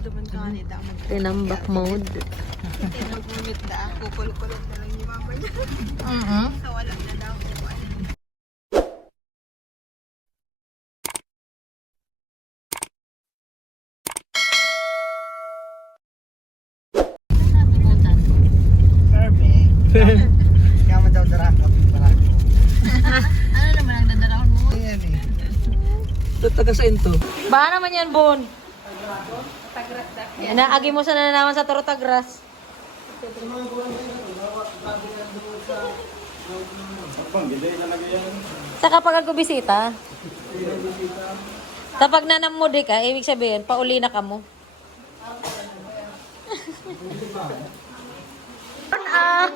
Duman ka ni da mo. Tinambak mode. Magmumit da ako. Kulkulot na lang yung mama niya. So wala na daw ko. Perfect. Kaya mo daw darang kapit pala. Ano naman ang dadaraon mo? Ayan eh. Taga sa into. Ba naman yan, Bon? Naagi mo sana naman sa Torotagras. Sa kapag ako bisita. Kapag nanamudi ka, ibig sabihin, pauli na ka mo. Brown out.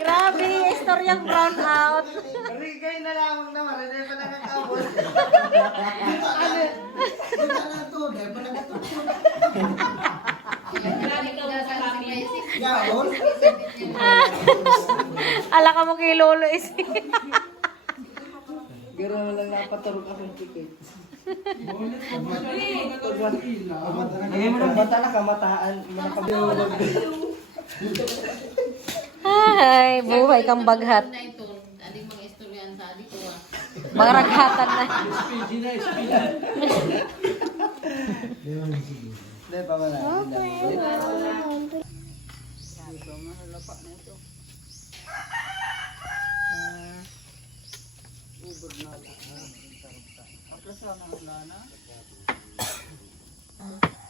Grabe, istoryang brown out. Rigay na lamang naman. Hindi pa nakakabot. Ala ka mo kay Lolo is. Pero lang napaturok akong ticket. Lagay mo ng bata na kamataan. Ay, buhay kang baghat. Mga raghatan na. Hindi pa wala.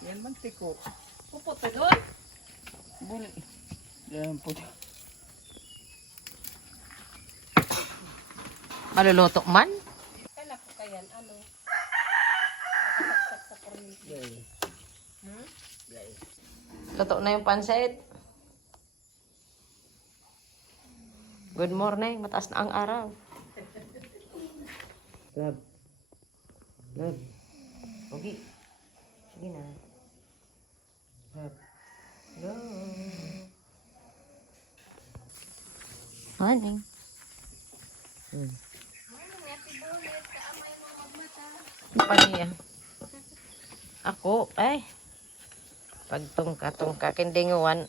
Yan man tiko. Pupot ka doon? Buli. Yan po. Maluluto man? Luto na yung pansit. Good morning. Mataas na ang araw. Grab. Grab. Okay. Sige na. Grab. Go. Morning. Paniya. Ako, ay. Pagtungka-tungka, kindinguan.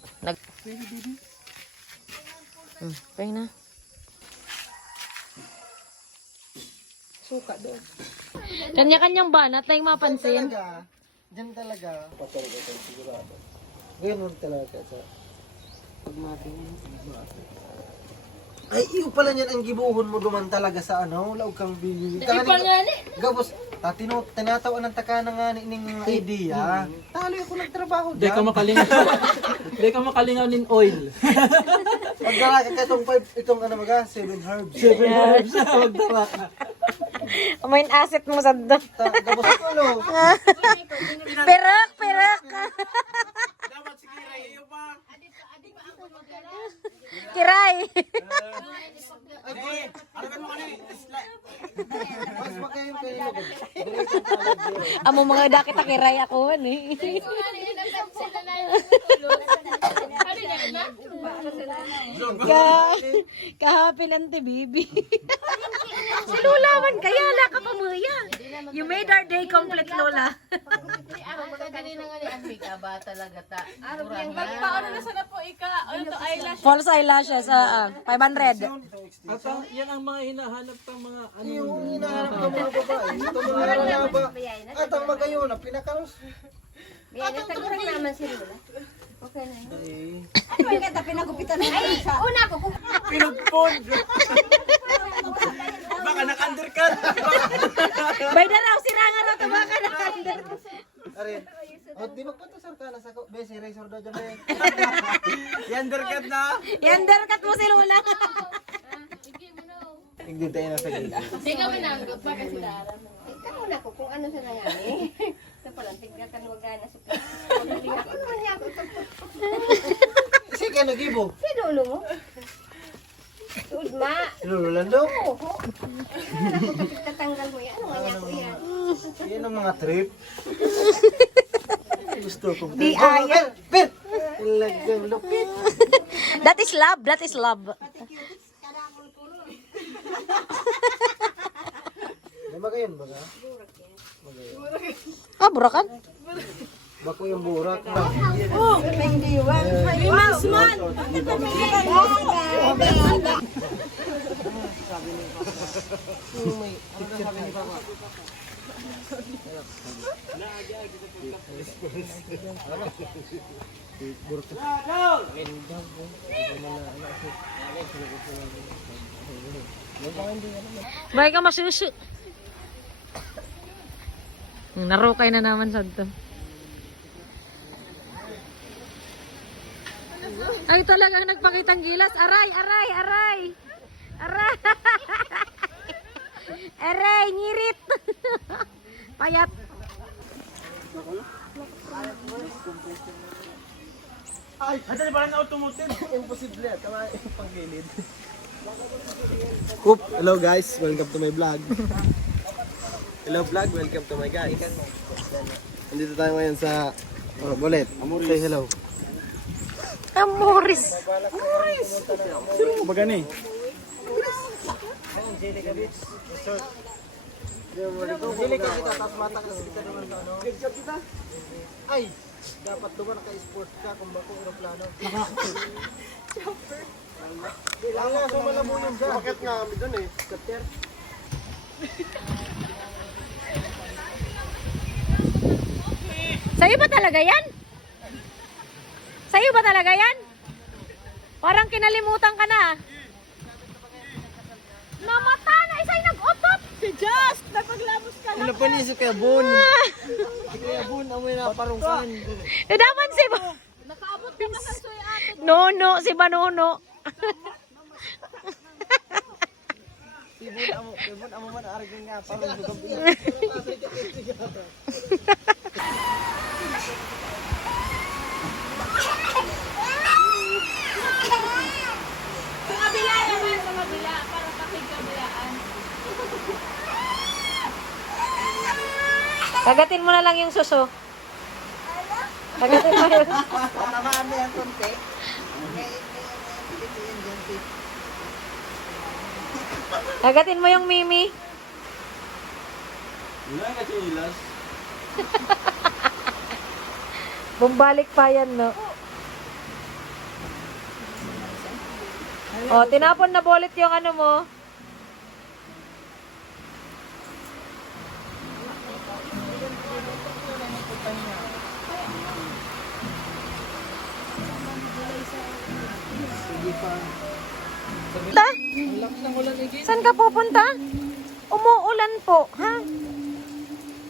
Pwede na. Suka doon. Kanya-kanyang banat na yung mapansin. Diyan talaga. Paturog ito sigurado. Ganun talaga sa pagmatingin. Ay, iyo pala niyan ang gibuhon mo duman talaga sa ano, laog kang bibili. Gabos, tinatawan ng takana nga ning idea. Talo ako nagtrabaho Di ka dyan. makalingaw. Di ka makalingaw nin oil. Pagdala ka itong 5, itong ano baga, 7 herbs. 7 herbs. Magdara ka. Main asset mo sa do. Gabos ko ano. Perak, perak. Dapat si Kiray, iyo pa. Kiray. Ay, ano ka mo kanina? Mas magkayong kayo. Amo mga dakit kiray ako ni. Kahapin ang bibi. Si Lola man kaya la ka pamuya. You made our day complete, Lola. Paano na sana po ika? Ano to eyelash? False eyelashes, 500. At yan ang mga hinahanap ng mga ano. Yung hinahanap ng mga babae, ito mga lalaba. At ang magayon na pinakaros. Nagkurang naman si Lola. Okay na yun. Ay, Ay, ganda, pinagupitan na yun sa... Una ko, kung... pinugpon. Baka naka-undercut. Bay na raw, sirangan raw tumaka na under. Arin. O, di magpatusar ka na sa besi razor daw dyan eh. I-undercut na. Yanderkat mo si Lola. Tigdi tayo na sa gilid. Ikaw na ko, kung ano sa nangani. Ito pala, tignan wag na sa... Ano niya ako? Kasi ka nag-ibo. Si Lolo mo? Udma. Lulando. Oo. Kapag tatanggal mo yan, ano nga niya ko yan? Yan ang mga trip. Gusto ko. Di ayaw. Per! Talagang lupit. That is love, that is love. May magayon ba ka? Ah, burakan? Bako yung burak. Bahay ka masusu. Narukay na naman sa to. Ay, talagang nagpakitang gilas. Aray, aray, aray. Aray. Aray, ngirit. Payat. Coop, hello guys, welcome to my vlog. Hello vlog, welcome to my guys. Nandito tayo ngayon sa Bolet. Say hello. Amoris. Baga ni. Ay, dapat doon naka-sport ka kung bako aeroplano. Kailangan sa malamunin siya. Bakit nga kami doon eh? Kapter. Sa'yo ba talaga yan? Sa'yo ba talaga yan? Parang kinalimutan ka na. Namata na isa'y nag-utot. Si Just, napaglamos ka Ano pa niya si Kuya Bon? Si Kuya Bon, amoy na parungkan. Daman si Nakaabot ka pa sa soy ato. Nono, si Banono. Si Bon, amo man arigin nga parang dugam. Sa kabila naman, sa kabila. Para pakikabilaan. Kagatin mo na lang yung suso. Kagatin mo yun. Tamaan mo yan konti. Kagatin mo yung Mimi. Wala ka chinilas. Bumbalik pa yan, no? O, tinapon na bolet yung ano mo. Ta? Saan ka pupunta? Umuulan po, ha?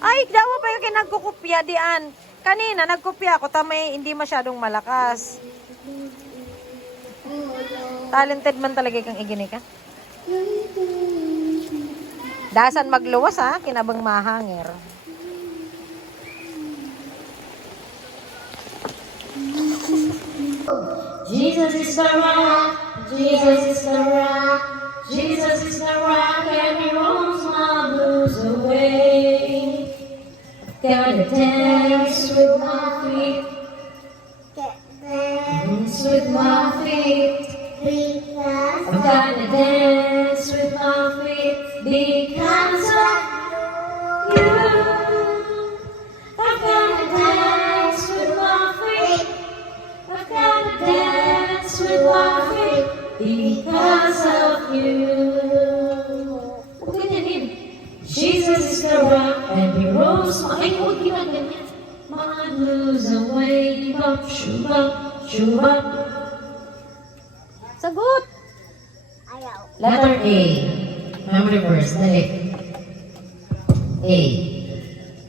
Ay, dawa pa yung kinagkukupya diyan. Kanina, nagkupya ako, tamay hindi masyadong malakas. Talented man talaga kang igini ka. Dasan magluwas, ha? Kinabang mahangir. Jesus is the rock, Jesus is the rock, Jesus is the rock, and he rolls my blues away. Gotta dance with my feet, dance with my feet, I've gotta dance with my feet, because of you. I've gotta dance with my feet, I've gotta dance with my feet because of you. Jesus is the rock and he rolls my my blues away. Bop, shoo-bop, shoo-bop. Sagot! Letter A. Memory verse. Dali. A.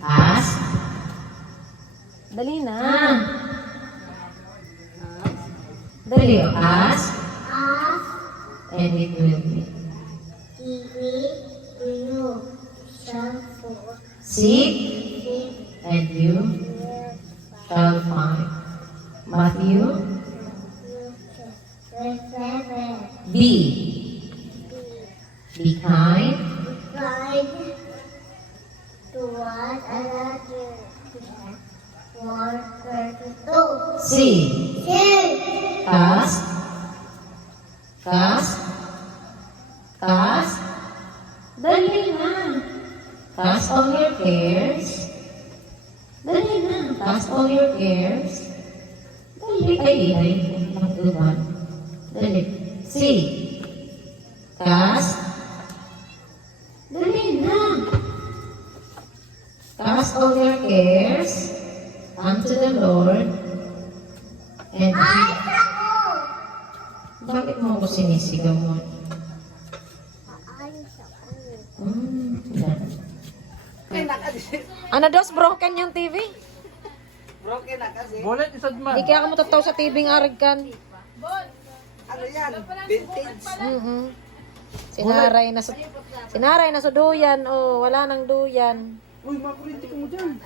Ask. Dali na. Dali. Ask. And it will be. Seek. And you shall find. Matthew. B. Be kind. C. Cast. Cast. Cast. Dali na. Cast on your cares. Dali na. Cast all your cares. Dali. Ay. Magduman. Dali. C. Cast. Dali na. Cast all your cares unto the Lord. And bakit mo ako sinisigaw mo? Ano dos, broken yung TV? Broken na kasi. Wallet isad man. Di kaya ka mo tataw sa TV ng aragkan. Ano yan? Vintage. Sinaray na sa duyan. Oh, wala nang duyan. Uy, makurinti ko mo dyan.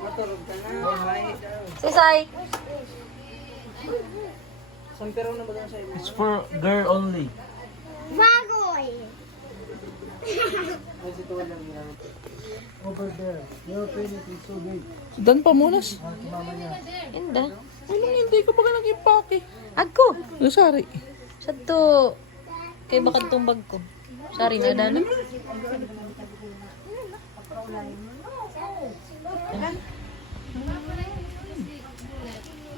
Matulog ka na. May daw. Sisay. Sampero na ba daw sa iyo? It's for girl only. Kasi tuwa lang yan. Over there. Your penis is so big. Dan pa munas. Inda. Anong hindi ko pa nag-ipake? Agko. Lusari. Sadto. Kay bakad tong bag ko. Sorry na dana.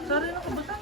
Sari na ka ba?